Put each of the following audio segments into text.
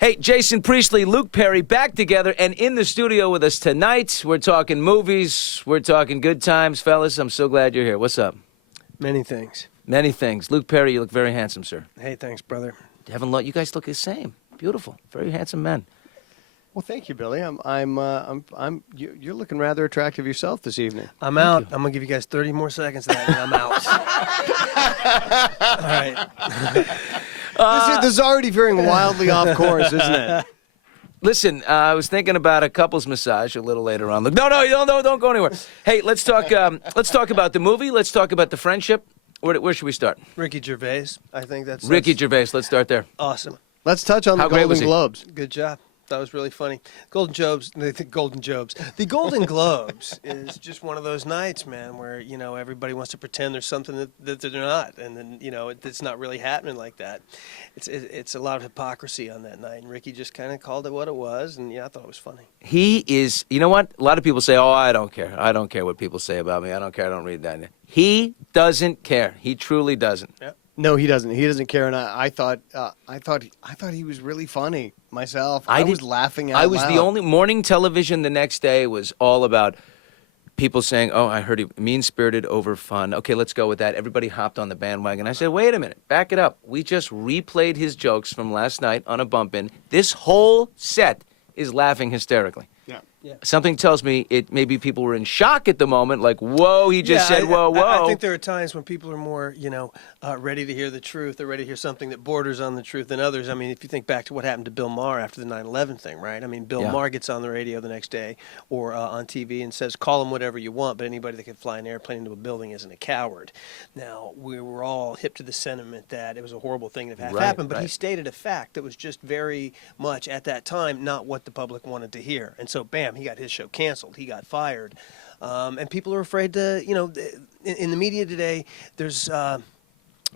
Hey, Jason Preistley, Luke Perry, back together and in the studio with us tonight. We're talking movies. We're talking good times, fellas. I'm so glad you're here. What's up? Many things. Many things. Luke Perry, you look very handsome, sir. Hey, thanks, brother. You guys look the same. Beautiful. Very handsome men. Well, thank you, Billy. You're looking rather attractive yourself this evening. I'm out. I'm gonna give you guys 30 more seconds of that, and I'm out. All right. This is already veering wildly off course, isn't it? Listen, I was thinking about a couples massage a little later on. Look, no, don't go anywhere. Hey, let's talk about the movie. Let's talk about the friendship. Where should we start? Ricky Gervais. I think that's Ricky Gervais. Let's start there. Awesome. Let's touch on the Golden Globes. Good job. That was really funny. The Golden Globes is just one of those nights, man, where, everybody wants to pretend there's something that they're not. And then, it's not really happening like that. It's a lot of hypocrisy on that night. And Ricky just kind of called it what it was. And, I thought it was funny. He is, you know what? A lot of people say, oh, I don't care. I don't care what people say about me. I don't care. I don't read that. He doesn't care. He truly doesn't. Yep. No, he doesn't. He doesn't care. And I thought he was really funny myself. I was laughing out loud. I was the only morning television the next day was all about people saying, oh, I heard he mean-spirited over fun. Okay, let's go with that. Everybody hopped on the bandwagon. I said, wait a minute, back it up. We just replayed his jokes from last night on a bump-in. This whole set is laughing hysterically. Yeah. Something tells me maybe people were in shock at the moment, like, whoa, he just said, whoa. I think there are times when people are more, ready to hear the truth. They're ready to hear something that borders on the truth than others. I mean, if you think back to what happened to Bill Maher after the 9/11 thing, right? I mean, Bill Maher gets on the radio the next day or on TV and says, call him whatever you want, but anybody that can fly an airplane into a building isn't a coward. Now, we were all hip to the sentiment that it was a horrible thing that had happened, but he stated a fact that was just very much, at that time, not what the public wanted to hear. And so, bam, he got his show canceled. He got fired. And people are afraid to, in the media today, there's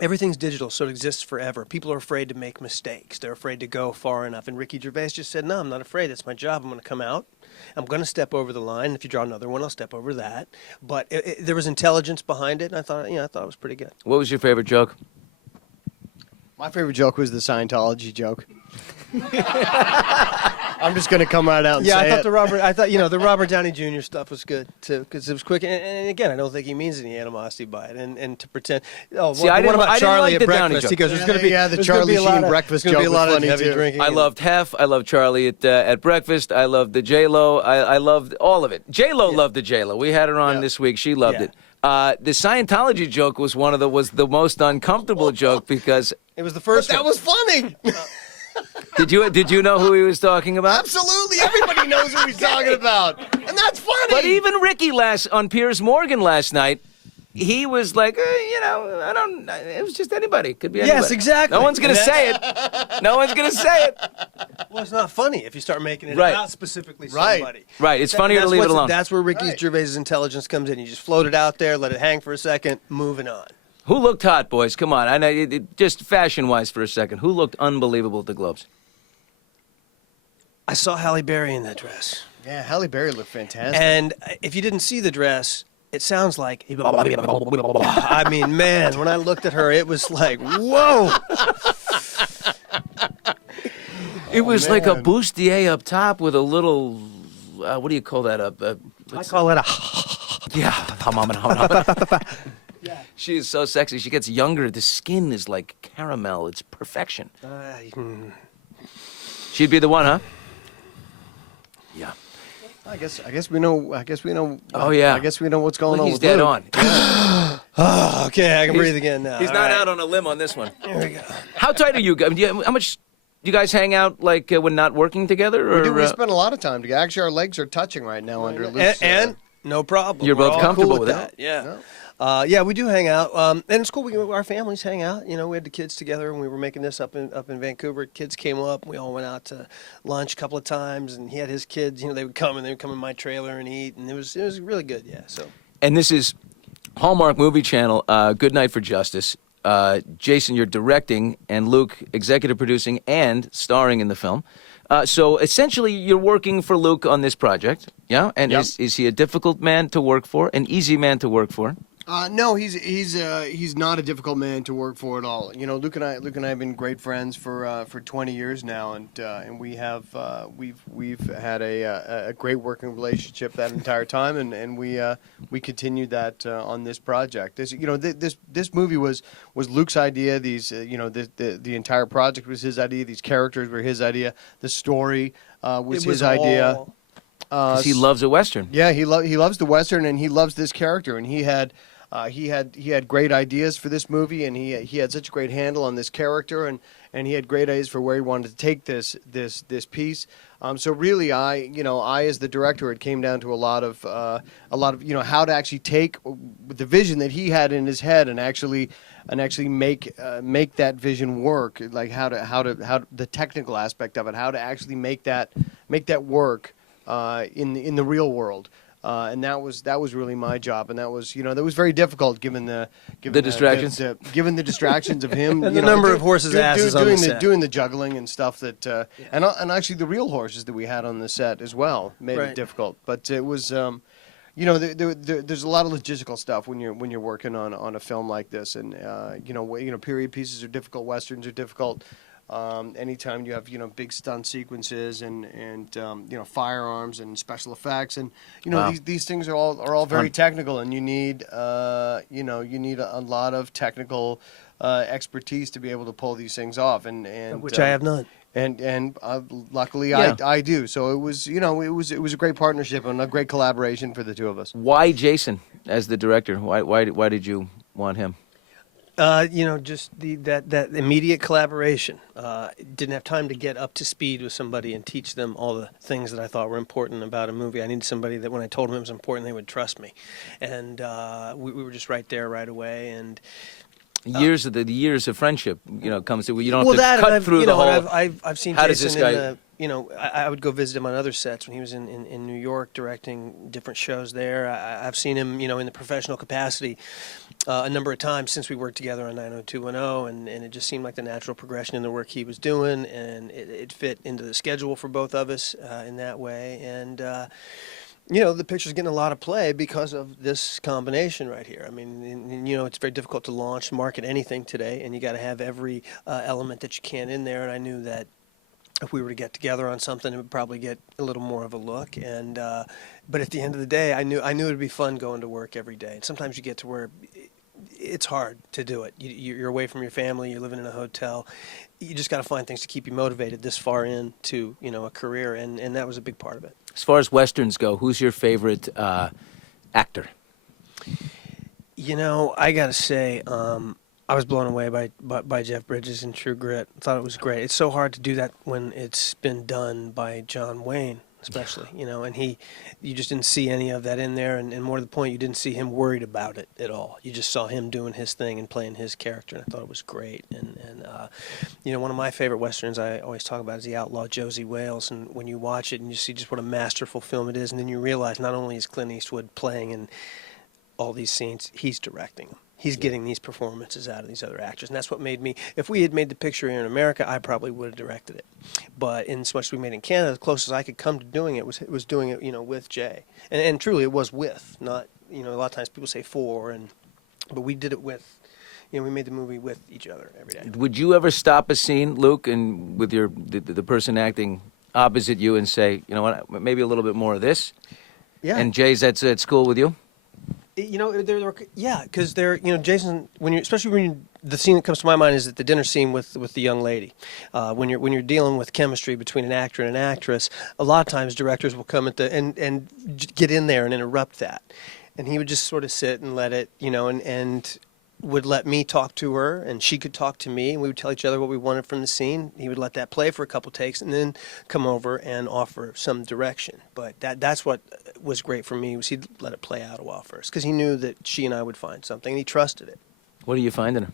everything's digital, so it exists forever. People are afraid to make mistakes. They're afraid to go far enough. And Ricky Gervais just said, no, I'm not afraid. That's my job. I'm going to come out. I'm going to step over the line. If you draw another one, I'll step over that. But there was intelligence behind it, and I thought it was pretty good. What was your favorite joke? My favorite joke was the Scientology joke. I'm just going to come right out and say it. The Robert Downey Jr. stuff was good too because it was quick. And again, I don't think he means any animosity by it. And to pretend, what about Charlie at breakfast? He goes, "There's going to be the Charlie Sheen breakfast joke. There's going to be a lot of funny heavy too. drinking." I loved Hef. I loved Charlie at breakfast. I loved the J-Lo. I loved all of it. J-Lo loved the J-Lo. We had her on this week. She loved it. The Scientology joke was was the most uncomfortable joke because it was the first. But that was funny. Did you know who he was talking about? Absolutely, everybody knows who he's talking about, and that's funny. But even Ricky on Piers Morgan last night, he was like, I don't. It was just anybody. Could be anybody. Yes, exactly. No one's gonna say it. No one's gonna say it. Well, it's not funny if you start making it about specifically somebody. Right. It's funnier to leave it alone. That's where Ricky Gervais' intelligence comes in. You just float it out there, let it hang for a second, moving on. Who looked hot, boys? Come on. I know, just fashion-wise for a second. Who looked unbelievable at the Globes? I saw Halle Berry in that dress. Yeah, Halle Berry looked fantastic. And if you didn't see the dress, it sounds like... I mean, man, when I looked at her, it was like, whoa! It was like a bustier up top with a little... what do you call that? I call it a... Yeah. She is so sexy. She gets younger. The skin is like caramel. It's perfection. She'd be the one, huh? Yeah. I guess we know. Oh yeah. I guess we know what's going on. He's with dead Luke. on. Oh, okay, I can breathe again now. He's not out on a limb on this one. There we go. How tight are you guys? How much do you guys hang out like when not working together? Or, We spend a lot of time together. Actually, our legs are touching right now under Luke's. And no problem. You're We're both all comfortable cool with that. Yeah. Yeah, we do hang out, and it's cool. Our families hang out. We had the kids together, and we were making this up in Vancouver. Kids came up. We all went out to lunch a couple of times, and he had his kids. They would come in my trailer and eat, and it was really good. Yeah. So. And this is Hallmark Movie Channel. Good Night for Justice. Jason, you're directing, and Luke executive producing and starring in the film. So essentially, you're working for Luke on this project, yeah? And is he a difficult man to work for, an easy man to work for? No, he's not a difficult man to work for at all. You know, Luke and I have been great friends for 20 years now, and we've had a great working relationship that entire time, and we continued that on this project. This movie was Luke's idea. These the entire project was his idea. These characters were his idea. The story was his idea. 'Cause he loves a Western. Yeah, he loves the Western, and he loves this character, and he had great ideas for this movie, and he had such a great handle on this character, and he had great ideas for where he wanted to take this piece. So really, I as the director, it came down to a lot of how to actually take the vision that he had in his head and actually make that vision work, like how the technical aspect of it, how to actually make that work in the real world. And that was really my job, and that was very difficult given the distractions, given the distractions of him and the number of horses' asses on the set. doing the juggling and stuff that and actually the real horses that we had on the set as well made it difficult. But it was there's a lot of logistical stuff when you're working on a film like this, and period pieces are difficult, westerns are difficult. Anytime you have big stunt sequences and firearms and special effects, and Wow. these things are all very technical, and you need a lot of technical expertise to be able to pull these things off, and Which I have none. And luckily Yeah. I do. So it was it was a great partnership and a great collaboration for the two of us. Why Jason as the director? Why did you want him? Just that immediate collaboration. Didn't have time to get up to speed with somebody and teach them all the things that I thought were important about a movie. I needed somebody that when I told them it was important, they would trust me. And we were just right there right away. And Years of friendship, comes to you don't have well, to cut through the whole. I've seen How does Jason this guy- I would go visit him on other sets when he was in New York directing different shows there. I've seen him, in the professional capacity a number of times since we worked together on 90210, and it just seemed like the natural progression in the work he was doing, and it fit into the schedule for both of us in that way. And the picture's getting a lot of play because of this combination right here. I mean, it's very difficult to launch, market anything today, and you got to have every element that you can in there. And I knew that if we were to get together on something, it would probably get a little more of a look. And but at the end of the day, I knew it'd be fun going to work every day. And sometimes you get to where it's hard to do it. You're away from your family. You're living in a hotel. You just got to find things to keep you motivated this far into a career, and that was a big part of it. As far as westerns go, who's your favorite actor? I got to say, I was blown away by Jeff Bridges in True Grit. I thought it was great. It's so hard to do that when it's been done by John Wayne, especially, and you just didn't see any of that in there, and more to the point, you didn't see him worried about it at all. You just saw him doing his thing and playing his character, and I thought it was great. And one of my favorite westerns I always talk about is The Outlaw Josie Wales, and when you watch it and you see just what a masterful film it is, and then you realize not only is Clint Eastwood playing in all these scenes, he's directing them. He's getting these performances out of these other actors, and that's what made me. If we had made the picture here in America, I probably would have directed it. But in so much as we made in Canada, the closest I could come to doing it was doing it, with Jay, and truly it was with, not, a lot of times people say for, but we did it with. We made the movie with each other every day. Would you ever stop a scene, Luke, and with the person acting opposite you, and say, you know what, maybe a little bit more of this? Yeah. And Jay's at school with you? Because Jason, especially when the scene that comes to my mind is that the dinner scene with the young lady. When you're dealing with chemistry between an actor and an actress, a lot of times directors will come at and get in there and interrupt that, and he would just sort of sit and let it, and would let me talk to her, and she could talk to me, and we would tell each other what we wanted from the scene. He would let that play for a couple takes, and then come over and offer some direction. But that's what was great for me, was he'd let it play out a while first, because he knew that she and I would find something, and he trusted it. What do you find in her?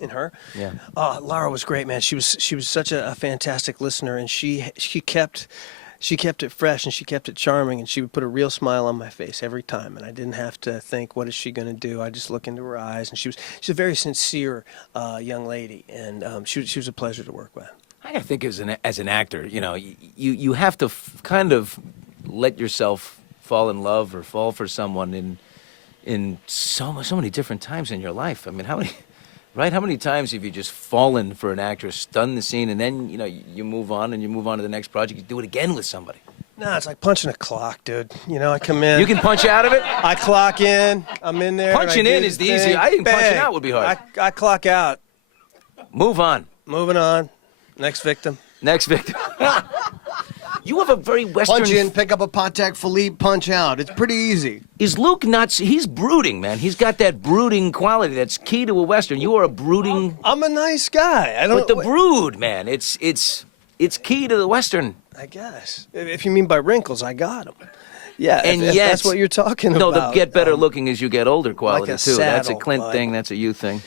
In her? Yeah. Laura was great, man. She was such a fantastic listener, and she kept it fresh, and she kept it charming, and she would put a real smile on my face every time, and I didn't have to think, what is she going to do? I just look into her eyes, and she's a very sincere young lady, and she was a pleasure to work with. I think as an actor, you have to kind of let yourself fall in love or fall for someone in so many different times in your life. I mean, how many, right? How many times have you just fallen for an actress, done the scene, and then you move on and you move on to the next project? You do it again with somebody. No, it's like punching a clock, dude. I come in. You can punch out of it. I clock in. I'm in there. Punching and I in do is the easy. thing. I think punching Bang. out would be hard. I clock out. Move on. Moving on. Next victim. Next victim. You have a very Western. Punch in, pick up a Patek Philippe, punch out. It's pretty easy. Is Luke nuts? He's brooding, man. He's got that brooding quality that's key to a Western. You are a brooding. I'm a nice guy. I don't. But the brood, man, it's key to the Western. I guess. If you mean by wrinkles, I got them. Yeah, And if yet, that's what you're talking No, about. the get better looking as you get older quality like a too. That's a saddle, Clint bud. thing. That's a you thing.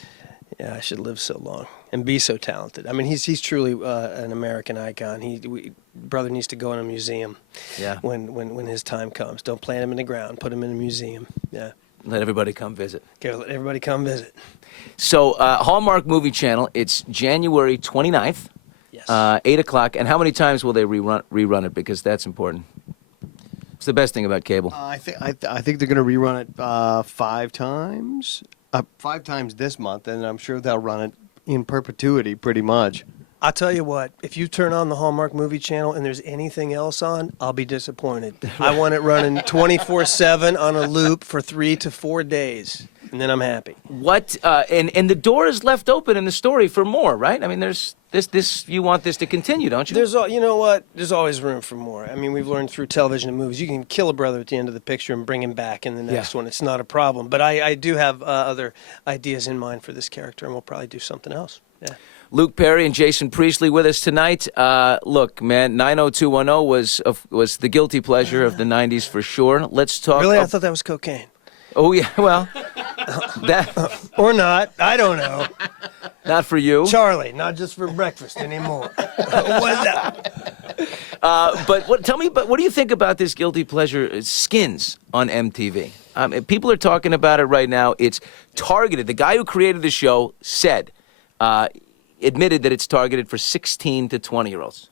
Yeah, I should live so long and be so talented. I mean, he's truly an American icon. Brother needs to go in a museum. Yeah. When his time comes, don't plant him in the ground. Put him in a museum. Yeah. Let everybody come visit. Okay, let everybody come visit. So Hallmark Movie Channel. It's January 29th. Yes. 8 o'clock. And how many times will they rerun it? Because that's important. It's the best thing about cable. I think they're going to rerun it 5 times. 5 times this month, and I'm sure they'll run it in perpetuity, pretty much. I'll tell you what, if you turn on the Hallmark Movie Channel and there's anything else on, I'll be disappointed. I want it running 24/7 on a loop for 3 to 4 days, and then I'm happy. What and the door is left open in the story for more, right? I mean, there's this. You want this to continue, don't you? You know what? There's always room for more. I mean, we've learned through television and movies, you can kill a brother at the end of the picture and bring him back in the next one. It's not a problem. But I do have other ideas in mind for this character, and we'll probably do something else. Yeah. Luke Perry and Jason Preistley with us tonight. Look, man, 90210 was the guilty pleasure of the 90s for sure. Let's talk. Really? I thought that was cocaine. Oh yeah, well, that Or not. I don't know. not for you. Charlie, not just for breakfast anymore. What's up? Tell me, what do you think about this guilty pleasure Skins on MTV? People are talking about it right now. It's targeted. The guy who created the show said, admitted that it's targeted for 16 to 20-year-olds.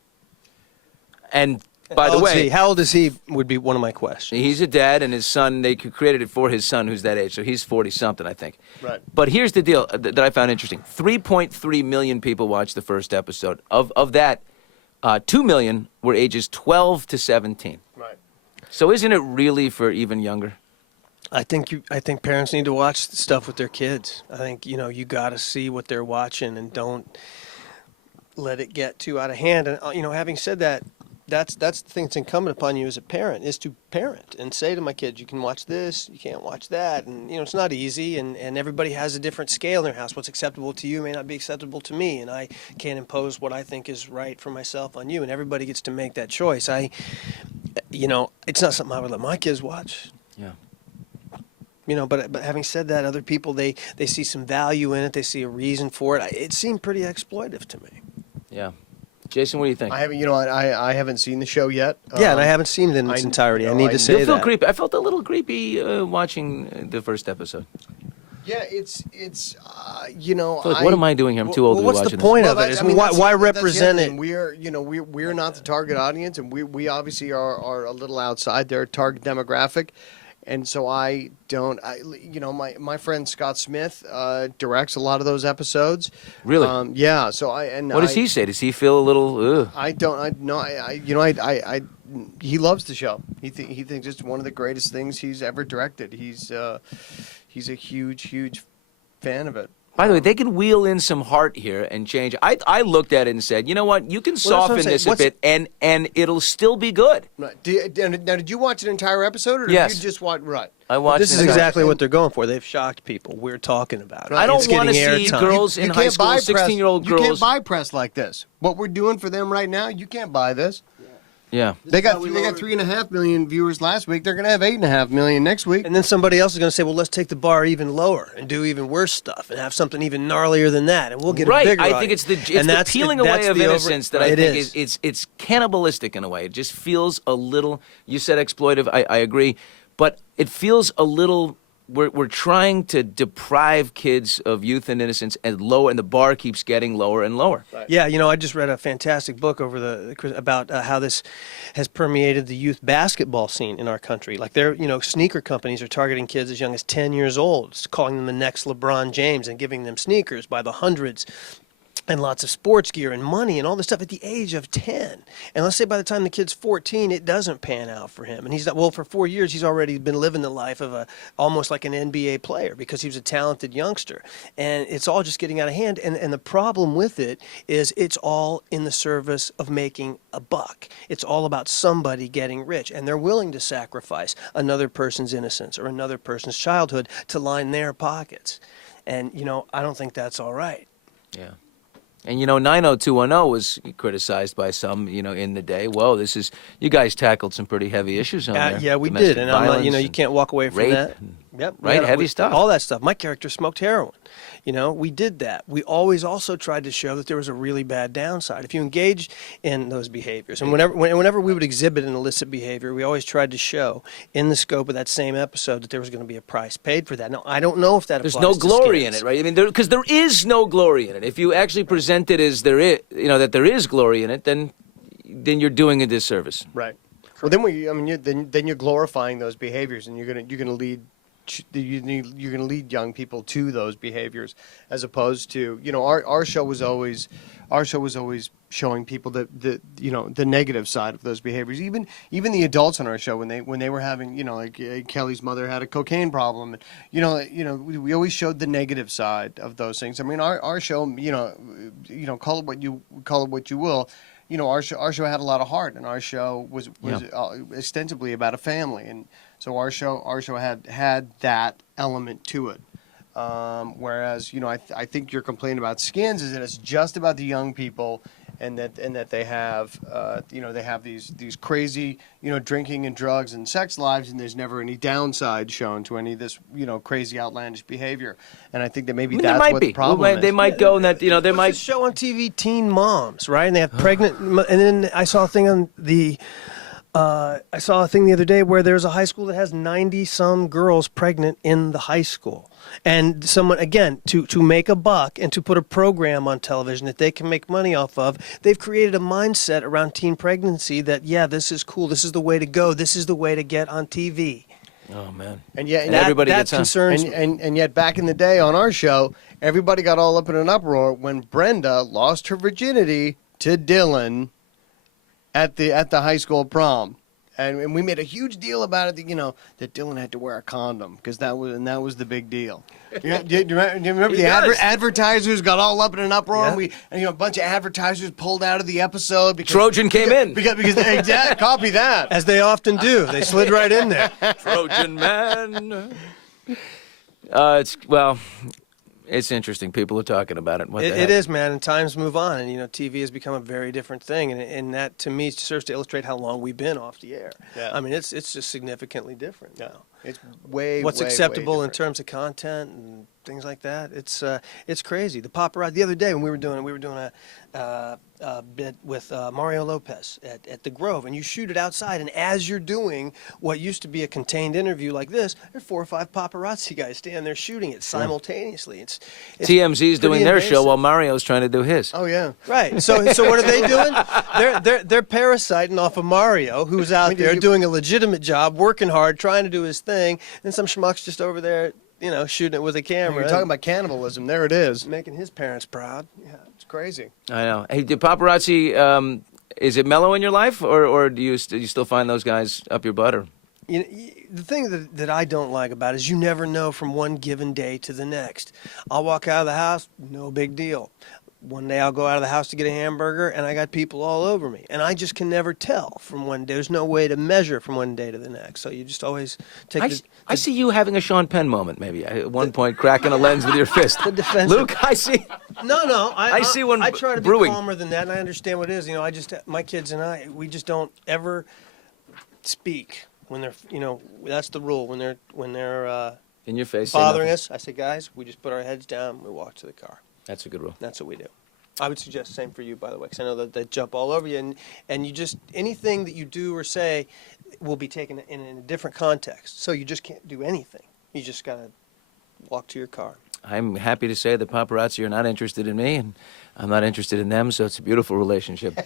And by the way, how old is he? Would be one of my questions. he's a dad, and his son, they created it for his son, who's that age, so he's 40-something, I think. Right. But here's the deal that I found interesting. 3.3 million people watched the first episode. Of that, 2 million were ages 12 to 17. Right. So isn't it really for even younger? I think parents need to watch stuff with their kids. I think you got to see what they're watching and don't let it get too out of hand. And having said that, that's the thing that's incumbent upon you as a parent is to parent and say to my kids, you can watch this, you can't watch that, and it's not easy. And everybody has a different scale in their house. What's acceptable to you may not be acceptable to me, and I can't impose what I think is right for myself on you. And everybody gets to make that choice. It's not something I would let my kids watch. Yeah. But having said that, other people, they see some value in it. They see a reason for it. It seemed pretty exploitive to me. Yeah. Jason, what do you think? I haven't, I haven't seen the show yet. Yeah, and I haven't seen it in its entirety. I need to say You feel that. creepy. I felt a little creepy watching the first episode. Yeah, it's What am I doing here? I'm too old to be What's watching the point this. of it? Why represent it? We're not the target audience, and we obviously are a little outside their target demographic. And so my friend Scott Smith directs a lot of those episodes. Really? Yeah. So What does he say? Does he feel a little? He loves the show. He thinks it's one of the greatest things he's ever directed. He's a huge fan of it. By the way, they can wheel in some heart here and change. I looked at it and said, you know what? You can Well, that's what I'm soften saying. this a bit, and it'll still be good. Right. Now, did you watch an entire episode, or did Yes. you just watch? Right. I watched. This is it. exactly what they're going for. They've shocked people. We're talking about it. I don't It's want to getting see airtime. girls in high school, 16-year-old girls. You can't buy press like this. What we're doing for them right now, you can't buy this. Yeah. They got 3.5 million viewers last week. They're going to have 8.5 million next week. And then somebody else is going to say, well, let's take the bar even lower and do even worse stuff and have something even gnarlier than that, and we'll get a bigger I audience. think it's the And that's peeling that's away of the innocence that I it think is. it's cannibalistic in a way. It just feels a little. You said exploitive. I agree, but it feels a little we're trying to deprive kids of youth and innocence, and the bar keeps getting lower and lower. Right. Yeah, I just read a fantastic book about how this has permeated the youth basketball scene in our country. Like sneaker companies are targeting kids as young as 10 years old, calling them the next LeBron James and giving them sneakers by the hundreds. And lots of sports gear and money and all this stuff at the age of 10. And let's say by the time the kid's 14, it doesn't pan out for him. And he's not, well, for 4 years, he's already been living the life of almost like an NBA player because he was a talented youngster. And it's all just getting out of hand. And the problem with it is it's all in the service of making a buck. It's all about somebody getting rich. And they're willing to sacrifice another person's innocence or another person's childhood to line their pockets. And, I don't think that's all right. Yeah. And 90210 was criticized by some, in the day. Whoa, you guys tackled some pretty heavy issues on there. Yeah, we Domestic did, and I'm not, violence you can't walk away from rape that. and- Yep, right, heavy stuff. All that stuff. My character smoked heroin. We did that. We always also tried to show that there was a really bad downside if you engaged in those behaviors. And whenever we would exhibit an illicit behavior, we always tried to show in the scope of that same episode that there was going to be a price paid for that. Now, I don't know if that There's applies no to glory in skins. it, right? I mean, because there is no glory in it. If you actually present it as there is, that there is glory in it, then you're doing a disservice. Right. Well, then you're glorifying those behaviors, and you're gonna lead young people to those behaviors, as opposed to our show was always showing people the negative side of those behaviors. Even the adults on our show when they were having like Kelly's mother had a cocaine problem, and we always showed the negative side of those things. I mean, our show call it what you will. Our show had a lot of heart, and our show was ostensibly about a family, and so our show had that element to it. Whereas I think your complaint about Skins is that it's just about the young people, and that they have they have these crazy drinking and drugs and sex lives, and there's never any downside shown to any of this crazy outlandish behavior. And I think that maybe that's what the problem is. They might go and that they What's might this show on TV, Teen Moms, right? And they have pregnant, and then I saw a thing on the. I saw a thing the other day where there's a high school that has 90-some girls pregnant in the high school. And someone, again, to make a buck and to put a program on television that they can make money off of, they've created a mindset around teen pregnancy that, this is cool, this is the way to go, this is the way to get on TV. Oh, man. And yet, everybody that gets on. concerns me. And yet, back in the day on our show, everybody got all up in an uproar when Brenda lost her virginity to Dylan at the high school prom, and we made a huge deal about it. That Dylan had to wear a condom because that was the big deal. Do you remember the advertisers got all up in an uproar, and a bunch of advertisers pulled out of the episode because Trojan came in. because exactly, copy that. As they often do. They slid right in there. Trojan man. It's interesting. People are talking about it. It is, man, and times move on, and TV has become a very different thing, and that to me serves to illustrate how long we've been off the air. Yeah. I mean, it's just significantly different now. It's way What's way, acceptable way in terms of content and things like that. It's crazy. The paparazzi. The other day when we were doing a bit with Mario Lopez at the Grove, and you shoot it outside, and as you're doing what used to be a contained interview like this, there are 4 or 5 paparazzi guys standing there shooting it simultaneously. It's TMZ's doing pretty their invasive. show while Mario's trying to do his. Oh yeah. Right. So what are they doing? They're parasiting off of Mario, who's out there doing a legitimate job, working hard, trying to do his thing, and some schmuck's just over there, shooting it with a camera. You're talking about cannibalism. There it is. making his parents proud. Yeah, it's crazy. I know. Hey, did paparazzi? Is it mellow in your life, or do you still find those guys up your butt? Or The thing that I don't like about it is you never know from one given day to the next. I'll walk out of the house, no big deal. One day I'll go out of the house to get a hamburger, and I got people all over me. And I just can never tell from one day. There's no way to measure from one day to the next. So you just always take I see you having a Sean Penn moment, maybe at one point, cracking a lens with your fist. The defensive. Luke, I see. No. I see one I try to be brewing. calmer than that, and I understand what it is. My kids and we just don't ever speak when they're, that's the rule. When they're In your face. say bothering nothing. us, I say, guys, we just put our heads down, we walk to the car. That's a good rule. That's what we do. I would suggest the same for you, by the way, because I know that they jump all over you, and you just, anything that you do or say will be taken in a different context. So you just can't do anything. You just gotta walk to your car. I'm happy to say the paparazzi are not interested in me, and I'm not interested in them, so it's a beautiful relationship.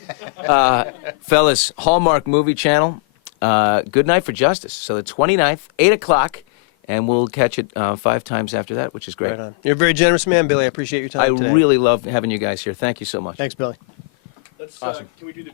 Fellas, Hallmark Movie Channel, Good Night for Justice. So the 29th, 8 o'clock, and we'll catch it 5 times after that, which is great. Right on. You're a very generous man, Billy. I appreciate your time I today. really love having you guys here. Thank you so much. Thanks, Billy. Let's, Awesome. Can we do the